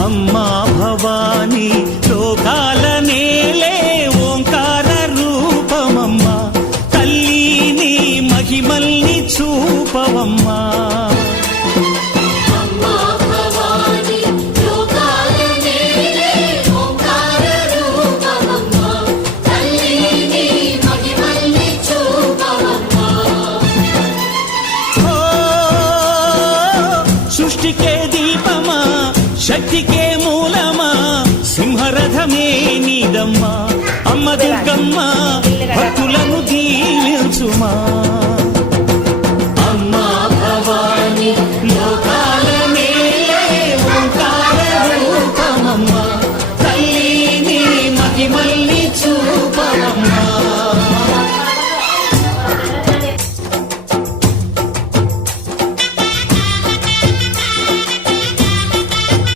అమ్మా భవానీ లోకాల నేలే ఓంకార రూపమమ్మా తల్లి నీ మహిమల్ని చూపవమ్మా సృష్టికే దీపమా శక్తికే మూలమా సింహరథమే నీదమ్మా అమ్మ దుర్గమ్మ భక్తులను దీవించుమా